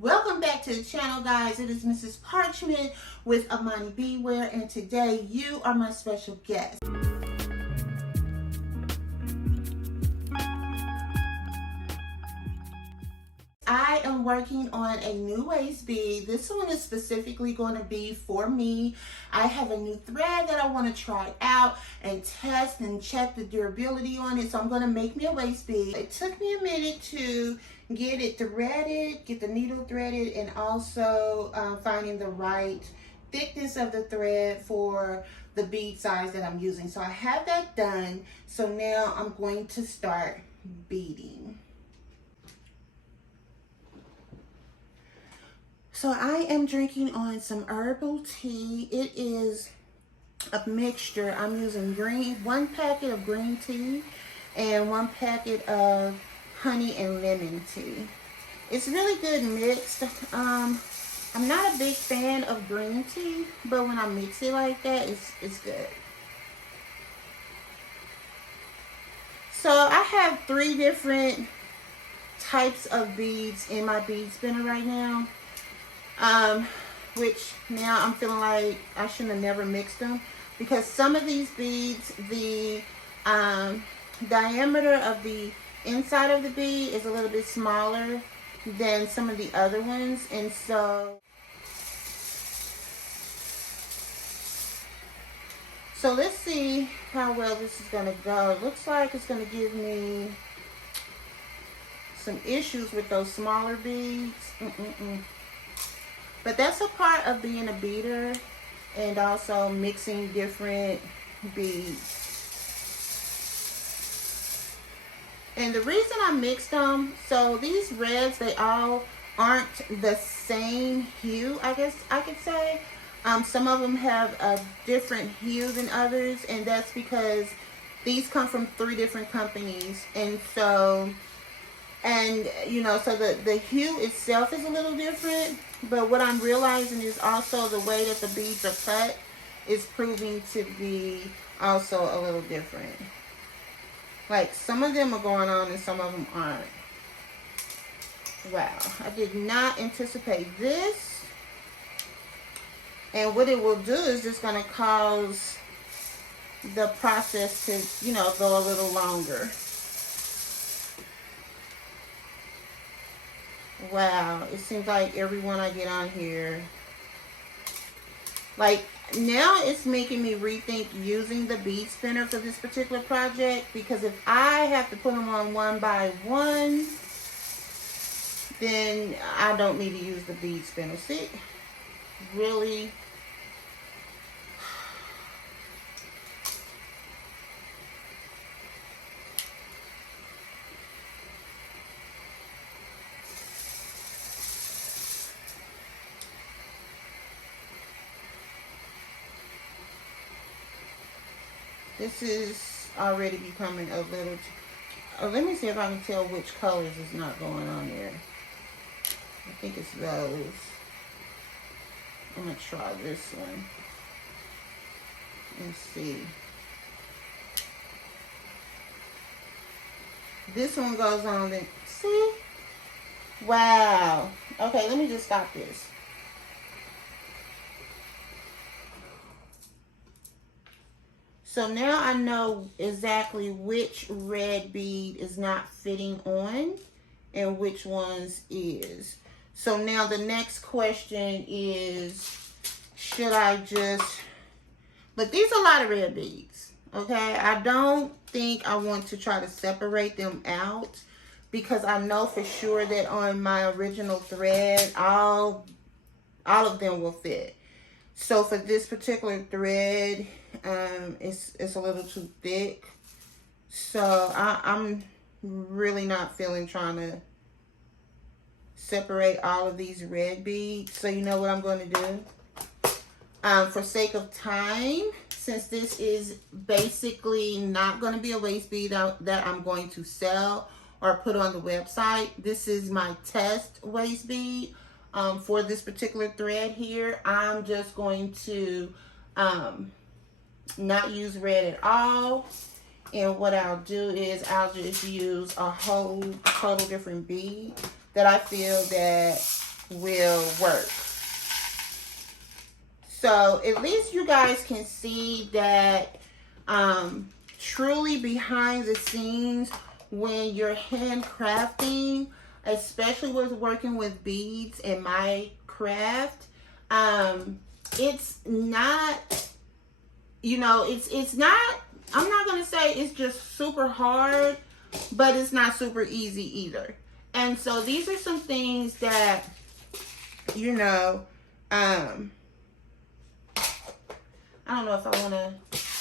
Welcome back to the channel, guys. It is Mrs. Parchment with Amani Beadwear, and today you are my special guest. I am working on a new waist bead. This one is specifically going to be for me. I have a new thread that I want to try out and test and check the durability on it. So I'm going to make me a waist bead. It took me a minute to get it threaded, get the needle threaded, and also finding the right thickness of the thread for the bead size that I'm using. So I have that done. So now I'm going to start beading. So I am drinking on some herbal tea. It is a mixture. I'm using one packet of green tea and one packet of honey and lemon tea. It's really good mixed. I'm not a big fan of green tea, but when I mix it like that, it's good. So I have 3 different types of beads in my bead spinner right now. Which now I'm feeling like I shouldn't have never mixed them, because some of these beads, the diameter of the inside of the bead is a little bit smaller than some of the other ones, and so let's see how well this is going to go. It looks like it's going to give me some issues with those smaller beads. But that's a part of being a beader and also mixing different beads. And the reason I mixed them, so these reds, they all aren't the same hue, I guess I could say. Some of them have a different hue than others, and that's because these come from 3 different companies. And so, you know, so the hue itself is a little different, but what I'm realizing is also the way that the beads are cut is proving to be also a little different. Like, some of them are going on and some of them aren't. Wow, I did not anticipate this. And what it will do is just going to cause the process to, you know, go a little longer. Wow, it seems like everyone I get on here, like, now it's making me rethink using the bead spinner for this particular project, because if I have to put them on one by one, then I don't need to use the bead spinner. See, really. This is already becoming a little... let me see if I can tell which colors is not going on there. I think it's those. I'm going to try this one and see. This one goes on there. See? Wow. Okay, let me just stop this. So now I know exactly which red bead is not fitting on and which ones is. So now the next question is, should I just... But these are a lot of red beads, okay? I don't think I want to try to separate them out, because I know for sure that on my original thread, all of them will fit. So for this particular thread, it's a little too thick. So I'm really not feeling trying to separate all of these red beads. So you know what I'm going to do? For sake of time, since this is basically not going to be a waist bead that I'm going to sell or put on the website, this is my test waist bead. For this particular thread here, I'm just going to not use red at all, and what I'll do is I'll just use a whole total different bead that I feel that will work. So at least you guys can see that truly behind the scenes when you're handcrafting, especially with working with beads in my craft, it's not, you know, it's not, I'm not going to say it's just super hard, but it's not super easy either. And so these are some things that, you know, I don't know if I want to,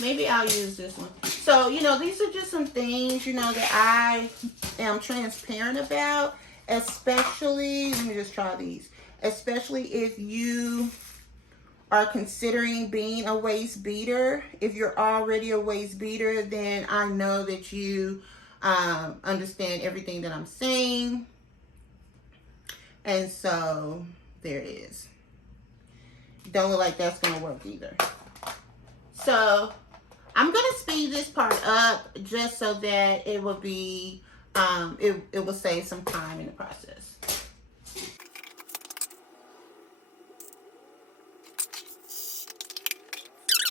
maybe I'll use this one. So, you know, these are just some things, you know, that I am transparent about, especially, let me just try these, especially if you are considering being a waist beater. If you're already a waist beater, then I know that you understand everything that I'm saying. And so there it is. Don't look like that's gonna work either. So I'm gonna speed this part up just so that it will be, it will save some time in the process.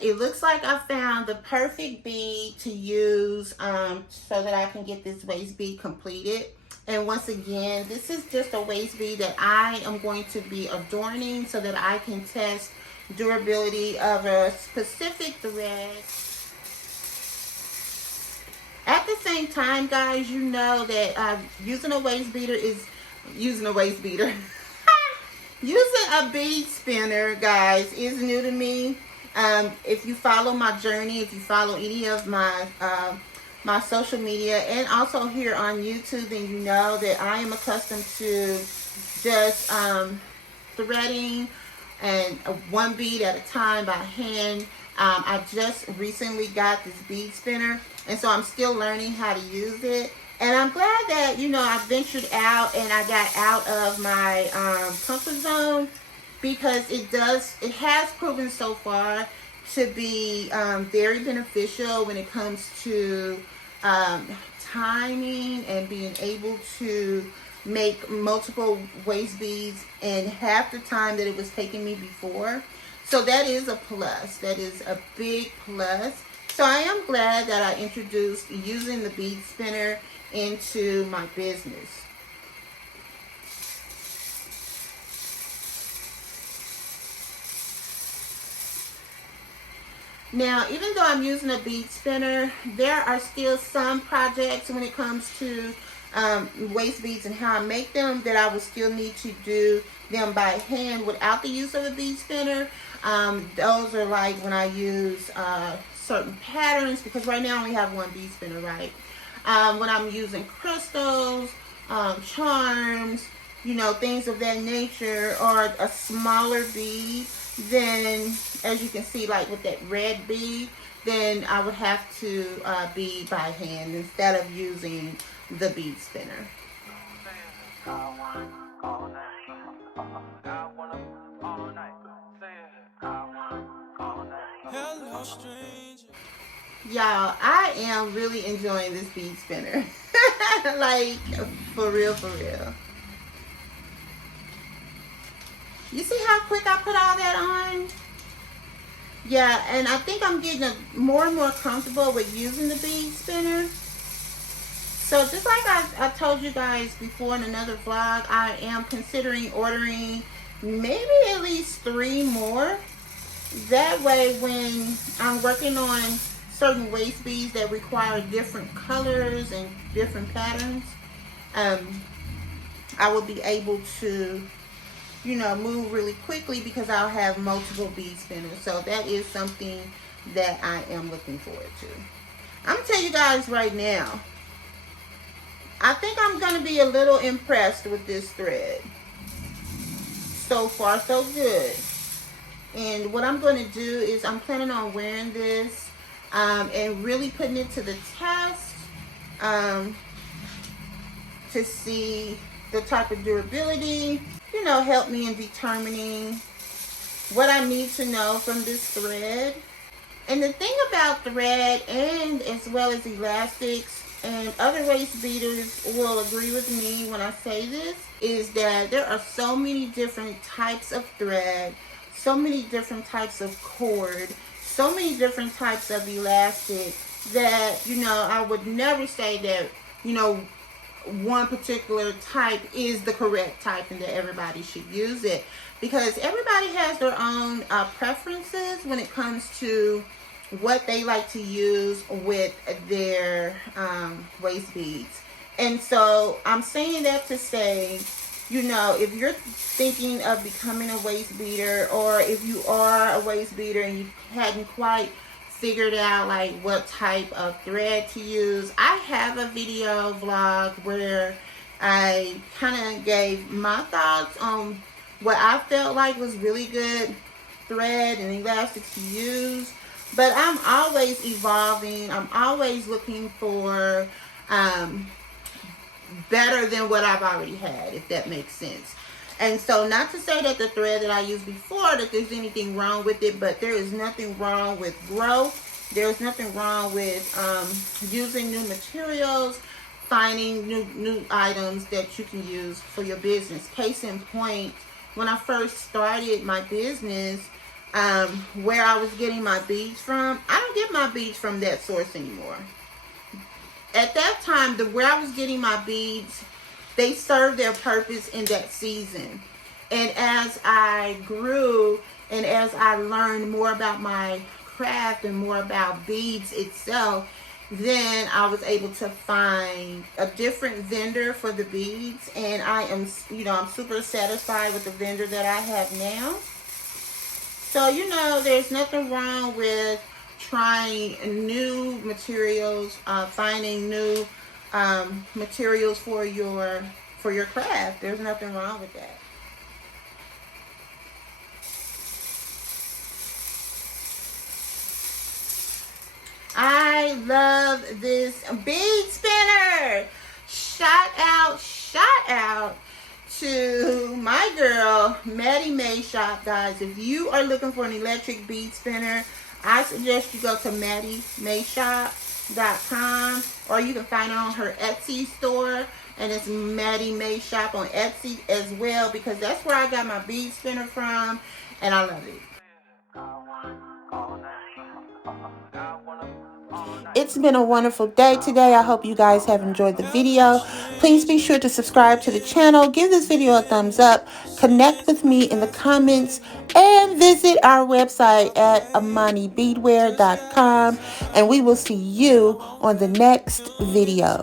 It looks like I found the perfect bead to use so that I can get this waist bead completed. And once again, this is just a waist bead that I am going to be adorning so that I can test durability of a specific thread. At the same time, guys, you know that using a waist beater is using a waist beater. Using a bead spinner, guys, is new to me. If you follow my journey, if you follow any of my my social media and also here on YouTube, then you know that I am accustomed to just threading and one bead at a time by hand. I just recently got this bead spinner, and so I'm still learning how to use it. And I'm glad that, you know, I ventured out and I got out of my comfort zone, because it has proven so far to be very beneficial when it comes to timing and being able to make multiple waist beads in half the time that it was taking me before. So that is a plus. That is a big plus. So I am glad that I introduced using the bead spinner into my business. Now, even though I'm using a bead spinner, there are still some projects when it comes to waist beads and how I make them that I will still need to do them by hand without the use of a bead spinner. Those are like when I use certain patterns, because right now I only have one bead spinner, right? When I'm using crystals, charms, you know, things of that nature, or a smaller bead, then as you can see, like with that red bead, then I would have to bead by hand instead of using the bead spinner. Y'all, I am really enjoying this bead spinner. Like, for real, for real. You see how quick I put all that on? Yeah, and I think I'm getting more and more comfortable with using the bead spinner. So just like I told you guys before in another vlog, I am considering ordering maybe at least 3 more. That way when I'm working on certain waist beads that require different colors and different patterns, I will be able to, you know, move really quickly because I'll have multiple bead spinners. So that is something that I am looking forward to. I'm gonna tell you guys right now, I think I'm gonna be a little impressed with this thread. So far so good. And what I'm going to do is I'm planning on wearing this and really putting it to the test to see the type of durability, you know, help me in determining what I need to know from this thread. And the thing about thread and as well as elastics, and other waist beaters will agree with me when I say this, is that there are so many different types of thread, so many different types of cord, so many different types of elastic that, I would never say that, one particular type is the correct type and that everybody should use it, because everybody has their own preferences when it comes to what they like to use with their waist beads. And so I'm saying that to say, if you're thinking of becoming a waist beater, or if you are a waist beater and you hadn't quite figured out like what type of thread to use, I have a video vlog where I kind of gave my thoughts on what I felt like was really good thread and elastic to use. But I'm always evolving. I'm always looking for better than what I've already had, if that makes sense. And so, not to say that the thread that I used before, that there's anything wrong with it, but there is nothing wrong with growth. There's nothing wrong with using new materials, finding new items that you can use for your business. Case in point, when I first started my business, where I was getting my beads from, I don't get my beads from that source anymore. At that time, where I was getting my beads, they served their purpose in that season. And as I grew and as I learned more about my craft and more about beads itself, then I was able to find a different vendor for the beads. And I am, I'm super satisfied with the vendor that I have now. So, there's nothing wrong with trying new materials, finding new materials for your craft. There's nothing wrong with that. I love this bead spinner. Shout out to my girl Maddie May Shop, guys. If you are looking for an electric bead spinner, I suggest you go to MaddieMayShop.com, or you can find it on her Etsy store, and it's Maddie May Shop on Etsy as well, because that's where I got my bead spinner from, and I love it. It's been a wonderful day today. I hope you guys have enjoyed the video. Please be sure to subscribe to the channel. Give this video a thumbs up. Connect with me in the comments. And visit our website at AmaniBeadwear.com. And we will see you on the next video.